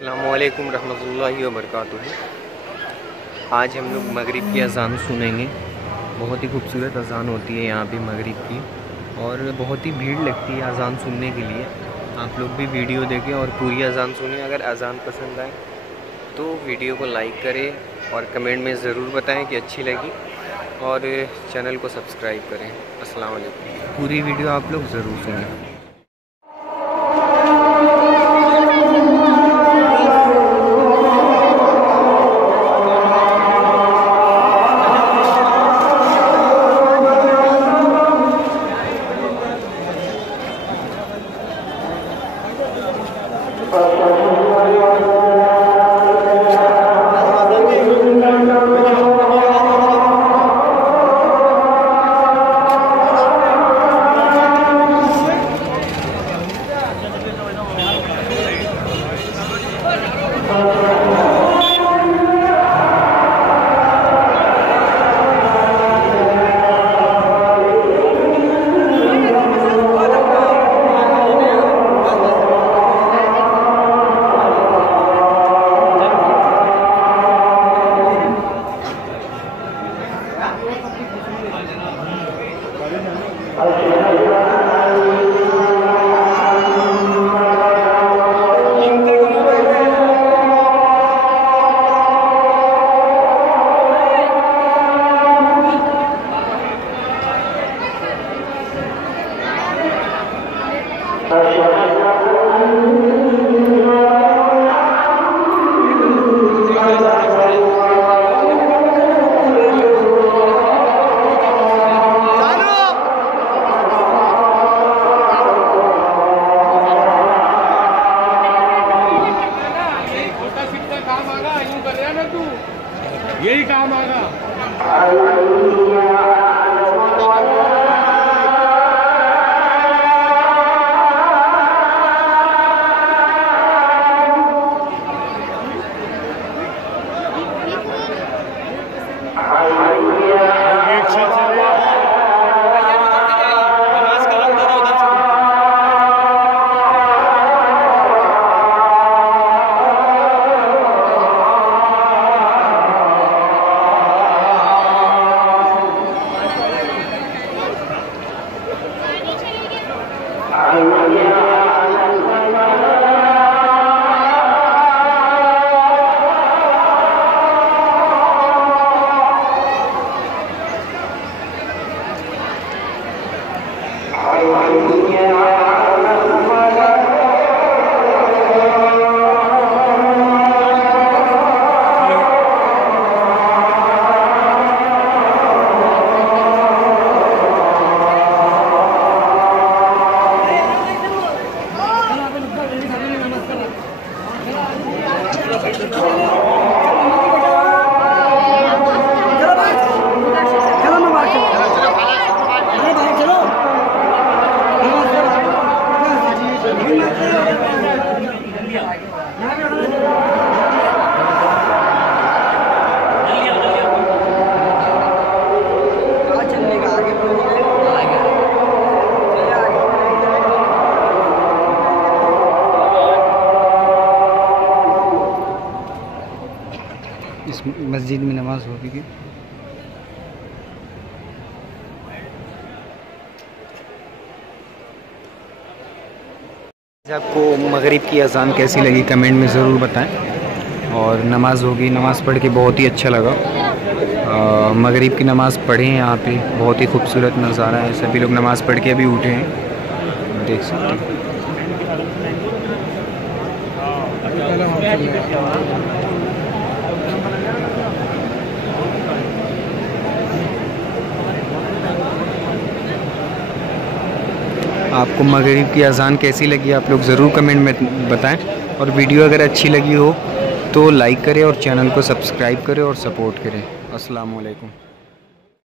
अस्सलामुअलैकुम रहमतुल्लाहि व बरकातुहू। आज हम लोग मगरिब की अज़ान सुनेंगे। बहुत ही खूबसूरत अज़ान होती है यहाँ पे मगरिब की, और बहुत ही भीड़ लगती है अज़ान सुनने के लिए। आप लोग भी वीडियो देखें और पूरी अज़ान सुनें। अगर अज़ान पसंद आए तो वीडियो को लाइक करें और कमेंट में ज़रूर बताएं कि अच्छी लगी, और चैनल को सब्सक्राइब करें। अस्सलाम वालेकुम। पूरी वीडियो आप लोग ज़रूर सुनें। यही काम आगा। इस मस्जिद में नमाज होगी। आपको मगरिब की अज़ान कैसी लगी कमेंट में ज़रूर बताएं। और नमाज होगी, नमाज़ पढ़ के बहुत ही अच्छा लगा। मगरिब की नमाज़ पढ़े हैं यहाँ पे, बहुत ही खूबसूरत नज़ारा है। सभी लोग नमाज़ पढ़ के अभी उठे हैं, देख सकते हैं। आपको मगरिब की अज़ान कैसी लगी आप लोग ज़रूर कमेंट में बताएं। और वीडियो अगर अच्छी लगी हो तो लाइक करें और चैनल को सब्सक्राइब करें और सपोर्ट करें। अस्सलाम वालेकुम।